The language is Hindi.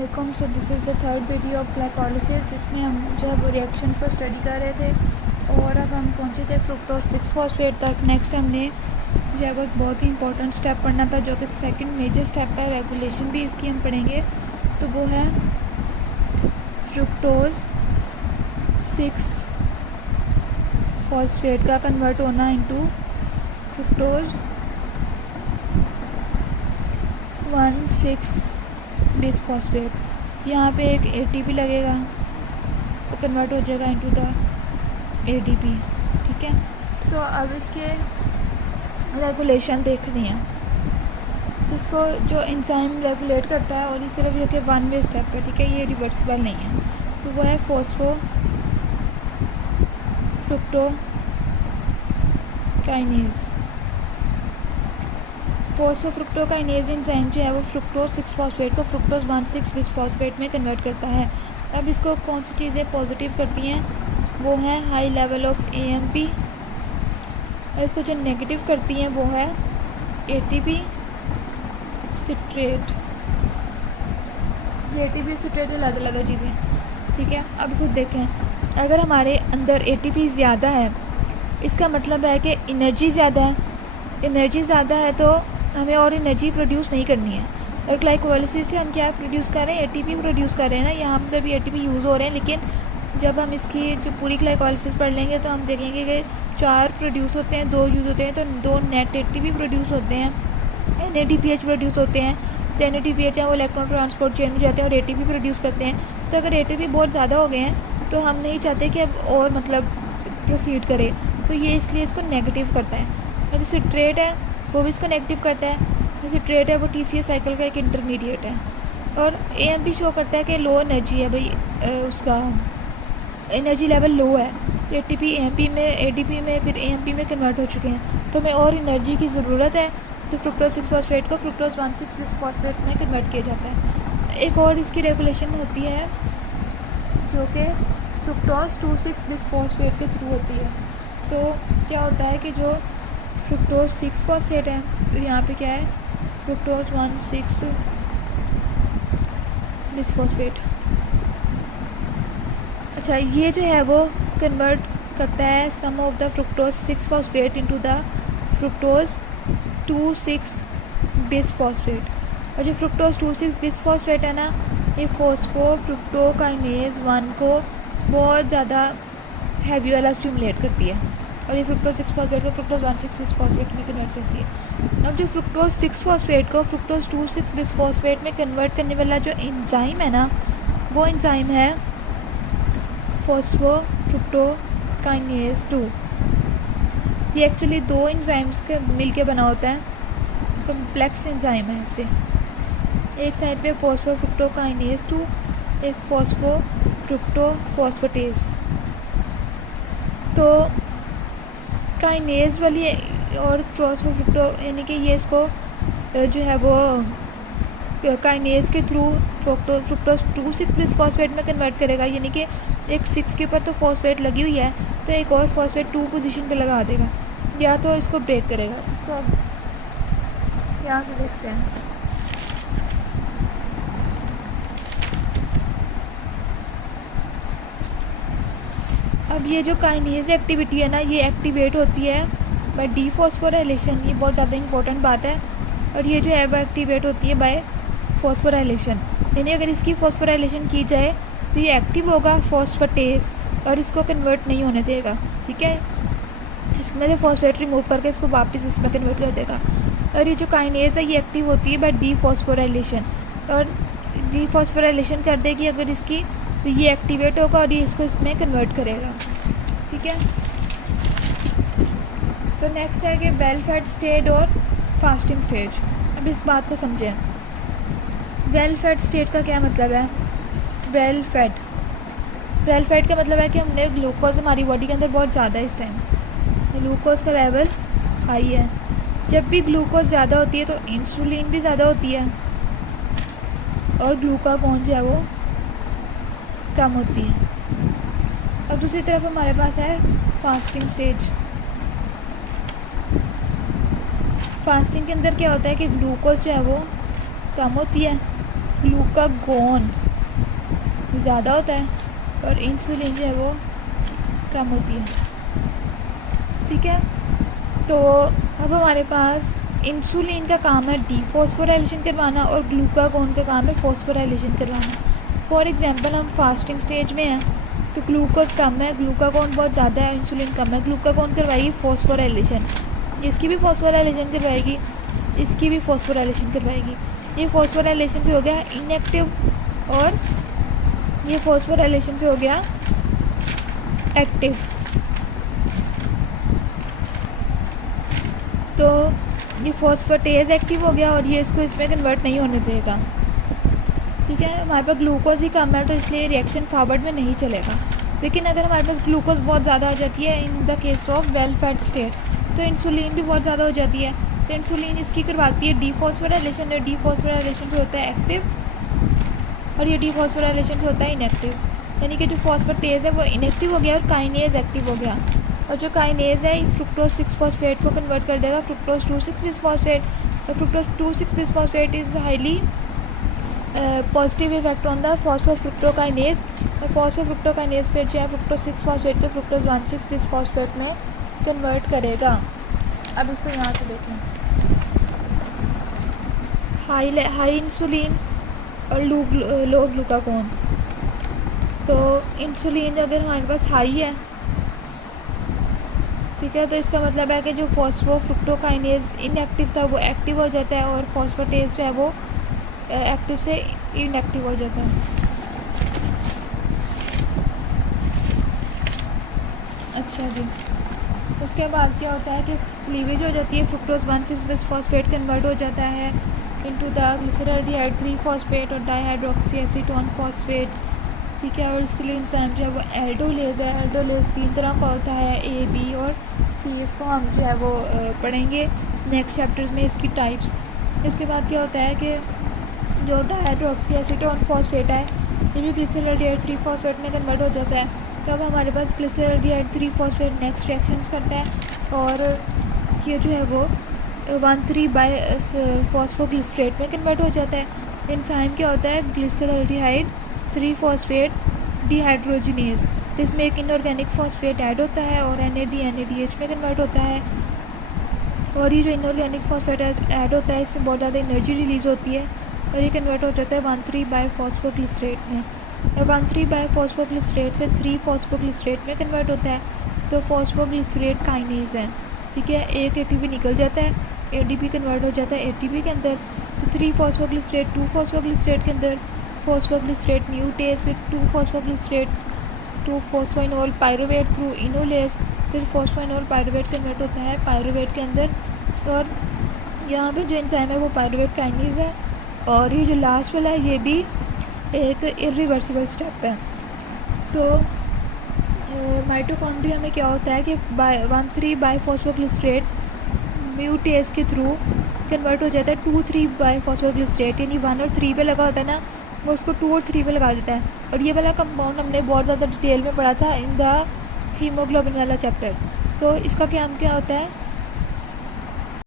अस्सलामुअलैकुम। So this is the third video of glycolysis, जिसमें हम जो है वो रिएक्शंस को स्टडी कर रहे थे और अब हम पहुंचे थे फ्रुक्टोज 6-फॉस्फेट तक। नेक्स्ट हमने जो है वो एक बहुत ही इंपॉर्टेंट स्टेप पढ़ना था, जो कि सेकंड मेजर स्टेप है। रेगुलेशन भी इसकी हम पढ़ेंगे, तो वो है फ्रुक्टोज 6-फॉस्फेट का कन्वर्ट होना इंटू फ्रुक्टोज 1,6-बिसफॉस्फेट। यहाँ पे एक ATP लगेगा, वो कन्वर्ट हो जाएगा इनटू द ADP। ठीक है, तो अब इसके रेगुलेशन देखनी है। तो इसको जो एंजाइम रेगुलेट करता है, और इस तरफ ये कि वन वे स्टेप है, ठीक है, ये रिवर्सिबल नहीं है, तो वो है फोस्फोफ्रुक्टोकाइनेज। फोस्फोफ्रुक्टोकाइनेज एंजाइम जो है वो फ्रुक्टोज 6-फॉस्फेट को फ्रुक्टोज 1,6-बिसफॉस्फेट में कन्वर्ट करता है। अब इसको कौन सी चीज़ें पॉजिटिव करती हैं, वो है हाई लेवल ऑफ AMP, और इसको जो नेगेटिव करती हैं वो है ATP सिट्रेट। ये ATP सिट्रेट अलग चीज़ें, ठीक है। अब खुद देखें, अगर हमारे अंदर ATP ज़्यादा है, इसका मतलब है कि एनर्जी ज़्यादा है। एनर्जी ज़्यादा है तो हमें और एनर्जी प्रोड्यूस नहीं करनी है, और ग्लाइकोलिसिस से हम क्या प्रोड्यूस कर रहे हैं, ATP प्रोड्यूस कर रहे हैं ना। यहाँ पर भी ATP यूज़ हो रहे हैं, लेकिन जब हम इसकी जो पूरी ग्लाइकोलिसिस पढ़ लेंगे तो हम देखेंगे कि 4 प्रोड्यूस होते हैं, 2 यूज़ होते हैं, तो 2 नेट ATP प्रोड्यूस होते हैं, NADPH प्रोड्यूस होते हैं। तो NADPH है वो इलेक्ट्रॉन ट्रांसपोर्ट चेन में जाते हैं और ATP प्रोड्यूस करते हैं। तो अगर ATP बहुत ज़्यादा हो गए हैं तो हम नहीं चाहते कि अब और मतलब प्रोसीड करे, तो ये इसलिए इसको नेगेटिव करता है। अब सिट्रेट है वो भी इसको नेगेटिव करता है। जो सिट्रेट है वो TCA साइकिल का एक इंटरमीडिएट है, और AMP शो करता है कि लो एनर्जी है भाई, उसका एनर्जी लेवल लो है। ATP AMP में, ADP में, फिर AMP में कन्वर्ट हो चुके हैं, तो हमें और एनर्जी की ज़रूरत है, तो फ्रुक्टोज 6-फॉस्फेट को फ्रुक्टोज 1,6-बिसफॉस्फेट में कन्वर्ट किया जाता है। एक और इसकी रेगुलेशन होती है जो कि फ्रुक्टोज 2,6-बिसफॉस्फेट के थ्रू होती है। तो क्या होता है कि जो फ्रुक्टोज 6-फॉस्फेट है, तो यहाँ पे क्या है, फ्रुक्टोज 1,6-बिसफॉस्फेट। अच्छा, ये जो है वो कन्वर्ट करता है some of the fructose six phosphate into the fructose two six bisphosphate. और जो फ्रुक्टोज 2,6-बिसफॉस्फेट है ना, ये फोस्फोफ्रुक्टोकाइनेज 1 को बहुत ज़्यादा हैवी वाला स्टिमुलेट करती है, और ये फ्रुक्टोज 6-फॉस्फेट को फ्रुक्टोज 1,6-बिसफॉस्फेट में कन्वर्ट करती है। अब जो फ्रुक्टोज 6-फॉस्फेट को फ्रुक्टोज 2,6-बिसफॉस्फेट में कन्वर्ट करने वाला जो एंजाइम है ना, वो एंजाइम है फोस्फोफ्रुक्टोकाइनेज 2। ये एक्चुअली 2 एंजाइम्स के मिल के बना होता है, कम्प्लेक्स एंजाइम है इससे। एक साइड पे फोस्फोफ्रुक्टोकाइनेज 2, एक फोस्फोफ्रुक्टोफॉस्फेटेज। तो काइनेज वाली और फोस्फोफ्रुक्टो, यानी कि ये इसको जो है वो काइनेज के थ्रू फ्रुक्टोज 2,6-बिसफॉस्फेट में कन्वर्ट करेगा, यानी कि एक 6 के ऊपर तो फॉस्फेट लगी हुई है, तो एक और फॉस्फेट 2 पोजीशन पे लगा देगा, या तो इसको ब्रेक करेगा। इसको अब यहाँ से देखते हैं। अब ये जो काइनेज एक्टिविटी है ना, ये एक्टिवेट होती है बाय डीफॉस्फोराइलेशन। ये बहुत ज़्यादा इंपॉर्टेंट बात है, और ये जो है वो एक्टिवेट होती है बाय फॉस्फोराइलेशन। यानी अगर इसकी फॉस्फोराइलेशन की जाए तो ये एक्टिव होगा फॉस्फेटेज, और इसको कन्वर्ट नहीं होने देगा, ठीक है। इसमें से फॉस्फेट रिमूव करके इसको वापस इसमें कन्वर्ट कर देगा। और ये जो काइनेज है ये एक्टिव होती है बाय डीफॉस्फोराइलेशन, और डीफॉस्फोराइलेशन कर देगी अगर इसकी, तो ये एक्टिवेट होगा और ये इसको इसमें कन्वर्ट करेगा, ठीक है। तो नेक्स्ट है कि वेल फेड स्टेट और फास्टिंग स्टेज। अब इस बात को समझें, वेल फेड स्टेट का क्या मतलब है। वेल फेड का मतलब है कि हमने ग्लूकोज हमारी बॉडी के अंदर बहुत ज़्यादा है, इस टाइम ग्लूकोज का लेवल हाई है। जब भी ग्लूकोज ज़्यादा होती है तो इंसुलिन भी ज़्यादा होती है, और ग्लूकागॉन जो है वो कम होती है। अब दूसरी तरफ हमारे पास है फास्टिंग स्टेज। फास्टिंग के अंदर क्या होता है कि ग्लूकोज जो है वो कम होती है, ग्लूकागोन ज़्यादा होता है और इंसुलिन जो है वो कम होती है। ठीक है, तो अब हमारे पास इंसुलिन का काम है डीफॉस्फोराइलेशन करवाना और ग्लूकागोन का काम है फॉस्फोराइलेशन करवाना। फॉर एग्जांपल हम फास्टिंग स्टेज में हैं तो ग्लूकोज कम है, ग्लूकागोन बहुत ज़्यादा है, इंसुलिन कम है। ग्लूकागोन करवाएगी फॉस्फोराइलेशन, इसकी भी फॉस्फोराइलेशन करवाएगी, इसकी भी फॉस्फोराइलेशन करवाएगी। ये फॉस्फोराइलेशन से हो गया इनएक्टिव और ये फॉस्फोराइलेशन से हो गया एक्टिव। तो ये फॉस्फेटेज एक्टिव हो गया और ये इसको इसमें कन्वर्ट नहीं होने देगा। ठीक है, हमारे पास ग्लूकोज ही कम है तो इसलिए रिएक्शन फॉरवर्ड में नहीं चलेगा। लेकिन अगर हमारे पास ग्लूकोज बहुत ज़्यादा हो जाती है in the case of well fat state तो इंसुलिन भी बहुत ज़्यादा हो जाती है, तो इंसुलिन इसकी करवाती है डीफॉस्फोराइलेशन, और डीफॉस्फोराइलेशन से होता है एक्टिव और ये डीफॉस्फोराइलेशन से होता है इनएक्टिव। यानी कि जो फॉस्फेटेज है वो इनएक्टिव हो गया और काइनेज एक्टिव हो गया। और जो काइनेज है फ्रुक्टोज 6 फॉस्फेट को कन्वर्ट कर देगा फ्रुक्टोज 2,6 बिसफॉस्फेट। और fructose 2,6 bisphosphate is highly positive effect on the phosphofructokinase. और फॉस्फोफ्रुक्टोकाइनेज पर जो है फ्रुक्टोज 6 फॉस्फेट को फ्रुक्टोज 1,6 बिसफॉस्फेट में कन्वर्ट करेगा। अब इसको यहाँ से देखें, हाई इंसुलिन और लो ग्लूकागोन। तो इंसुलिन अगर हमारे पास हाई है, ठीक है, तो इसका मतलब है कि जो फॉस्फोफ्रुक्टोकाइनेज इनएक्टिव था वो एक्टिव हो जाता है और फॉस्फेटेज जो है वो एक्टिव से इनएक्टिव हो जाता है। अच्छा जी, उसके बाद क्या होता है कि क्लीवेज हो जाती है, फ्रुक्टोज 1,6 बिसफॉस्फेट कन्वर्ट हो जाता है इनटू द ग्लिसरॉल्डिहाइड 3 फॉस्फेट और डाइहाइड्रोक्सी एसीटोन फॉस्फेट। ठीक है, और इसके लिए इंसान जो है वो एल्डोलेज है। एल्डोलेज 3 तरह का होता है, ए, बी और सी। इसको हम जो है वो पढ़ेंगे नेक्स्ट चैप्टर्स में इसकी टाइप्स। इसके बाद क्या होता है कि जो डाइहाइड्रोक्सी एसीटोन फॉस्फेट है ये भी ग्लिसरॉल्डिहाइड 3 फॉस्फेट में कन्वर्ट हो जाता है। तो अब हमारे पास ग्लिसरॉल्डिहाइड 3 फॉस्फेट नेक्स्ट रिएक्शंस करता है और ये जो है वो 1,3 बाय फॉस्फोग्लिसरेट में कन्वर्ट हो जाता है। एंजाइम क्या होता है ग्लिसरॉल्डिहाइड 3 फॉस्फेट डिहाइड्रोजिनेज, जिसमें एक इनऑर्गेनिक फॉस्फेट ऐड होता है और NADH में कन्वर्ट होता है। और ये जो इनऑर्गेनिक फॉस्फेट ऐड होता है इससे बहुत ज़्यादा एनर्जी रिलीज़ होती है और ये कन्वर्ट हो जाता है 1,3 बाय फॉस्फोग्लिसरेट में। और 1,3 बाय फॉस्फोग्लिसरेट से 3 फॉस्फोग्लिसरेट में कन्वर्ट होता है। तो फॉस्फोग्लिसरेट काइनेज है। ठीक है, एक ATP निकल जाता है, ADP कन्वर्ट हो जाता है ATP के अंदर। तो 3 फॉस्फोग्लिसरेट 2 फॉस्फोग्लिसरेट के अंदर फॉस्फोग्लिसरेट म्यूटेज, फिर 2 phosphoglycerate 2 phosphoenol pyruvate through enolase, फिर फॉस्फोइनोल पायरुवेट कन्वर्ट होता है पायरुवेट के अंदर। और यहाँ पे जो एंजाइम है वो पायरुवेट काइनेज है। और ये जो लास्ट वाला है ये भी एक इरिवर्सिबल स्टेप है। तो माइटोकॉन्ड्रिया में क्या होता है कि 1,3 बाय फॉस्फोग्लिसरेट म्यूटेज के थ्रू कन्वर्ट हो जाता है 2,3 बाय फॉस्फोग्लिसरेट, यानी 1 और 3 पे लगा होता है ना, वो उसको 2 और 3 पे लगा देता है। और ये वाला कंपाउंड हमने बहुत ज़्यादा डिटेल में पढ़ा था इन द हीमोग्लोबिन वाला चैप्टर। तो इसका काम क्या होता है